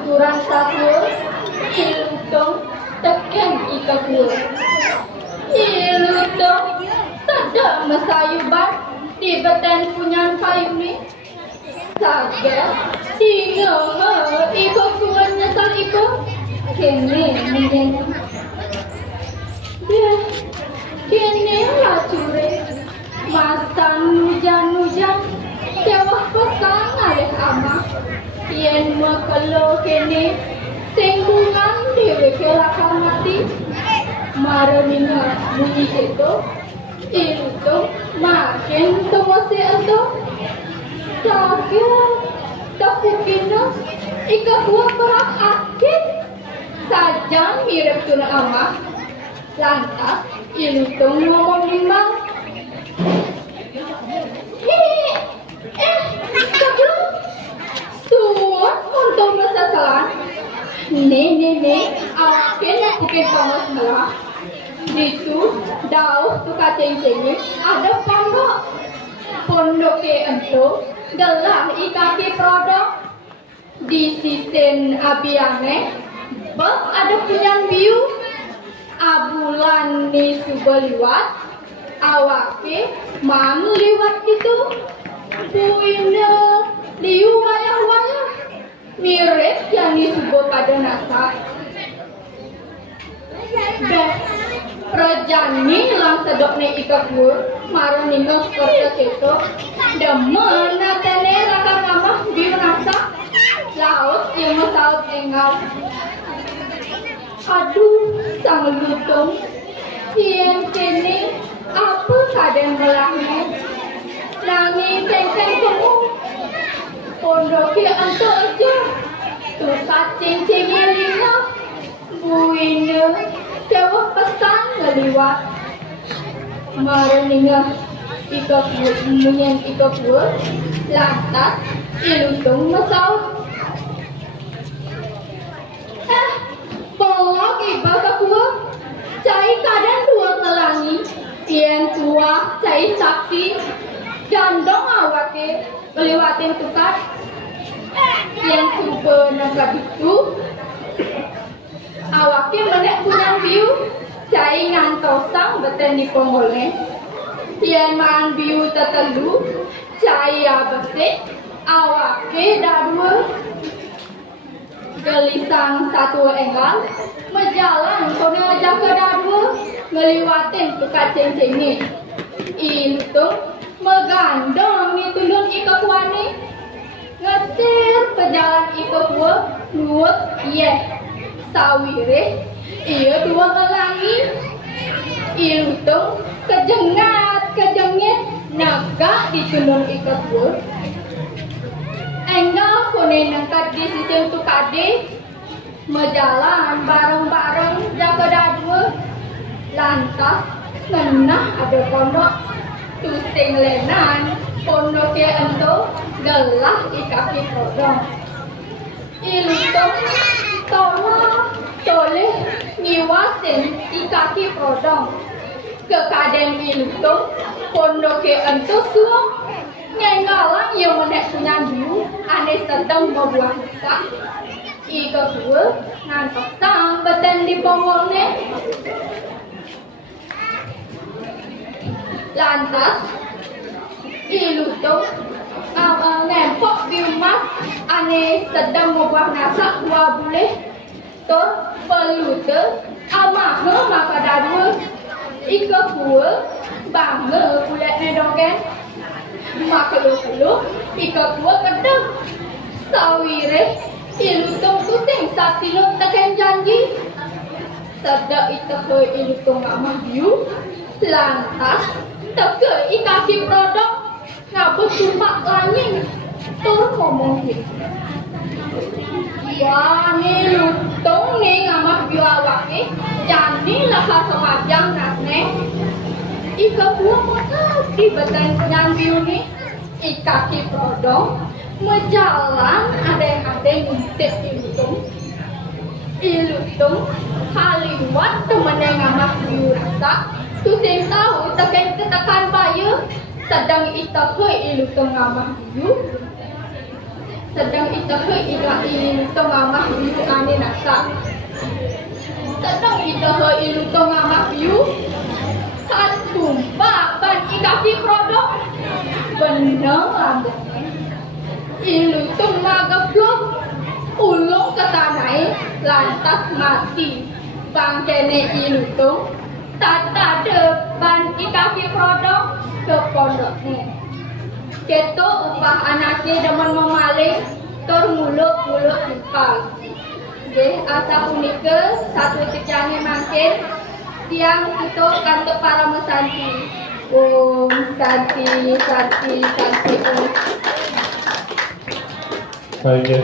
aturan sahur ilutong teken ikakul ilutong sedang mesayuban di beten punyan kayu ni saja tinggal ikut kuat nyesal ikut kene menyen dia kene lah cure masan hujan jawah pesan oleh ama yen makalo kene singgungan dewe kelakar mati maramina bunyi itu makin tomose itu sakit takukino ika buah berak akit saja mirip tuna ama lantas ilutong ngomong limbang sebelum suat untuk masalah nih akhir bukan kamu semua itu dauh tu kaceng-cengnya ada pondok ke ento gelah ikaki produk di sisen abiane bak ada punyan biu abulan ni subaliwat awake man liwat itu puina liu wayah mirip yang ni subo pada nasa dah Rajani lang sedok ni ikakul marah ninggal kerja keto demen natene rakam ramah biu nasa laut yang masaut engau aduh sang lutong yang kini apa kadang belahnya nangi teng-teng kamu pondoki anto aja tu kacing-cingnya lina buina jawab pesan ngeliwat mareningah ikakul munyan ikakul lantas ilutong masaut pengok iba kakua cai kadang dua telangi yang tua cai sakti jandong awake ngeliwatin tukar yang super nangkap itu awake menek punyang biu cai ngantosang beten di ponggolnya yang maan biu tetelu cai abese awake dadua gelisang satu enggal menjalan kono aja ke dadua ngeliwatin tukar ceng-cengnya itu megandong itu lun ikakuani ngetir pejalan ikakua nuut ye sawire iya dua ngelangi itu kejengit naga di tulung ikakua enggal kone nangkat di sisi untuk kade menjalan bareng-bareng jaga dadua lantas ngenah ada pondok tusing lenan pondok ke ento gelah ikaki produk ilutong tolak toleh ngiwasin ikaki produk ke kadang ilutong pondok ke ento suang ngengalang yang menek punya biu ane sedang membuah muka ika dua ngantok sang beten di ponggolnya lantas ilutong ngempok biu mas ane sedang membuah nasa dua boleh tur pelute amahe maka dadua ika dua bangga kulit nedongen makhluk ika dua kedeng sawire ilutong tu sing satilung tekan janji sada ita ke ilutong amah biu lantas teke ikaki produk ngabut tumpak langing tur ngomong ya ni lutong ni ngamah biu awake jani lah kemajang nasne ika buah mata di beten penyan biu ni ikaki produk menjalan ada ngintip ilutong haliwat temen yang ngamah biu rasa tu sing tahu tekan bayu sedang ita ke ilutong ngamah biu sedang itahe ila ini to mamah yu ane nasa. Sedang itahe ilu to mamah yu kan tumpah ban ikaki produk benang lambungnya. Ilu to magablok ulung ke tanai lantas mati. Bangkene ilu to tata depan ikaki produk ke pondoknya. Keto upah anaknya demen memaling tor mulut-mulut jempal. Deh asa unike satu kecangnya makin tiang itu kantuk para mesanti. Santi, santi, santi. Baik ya.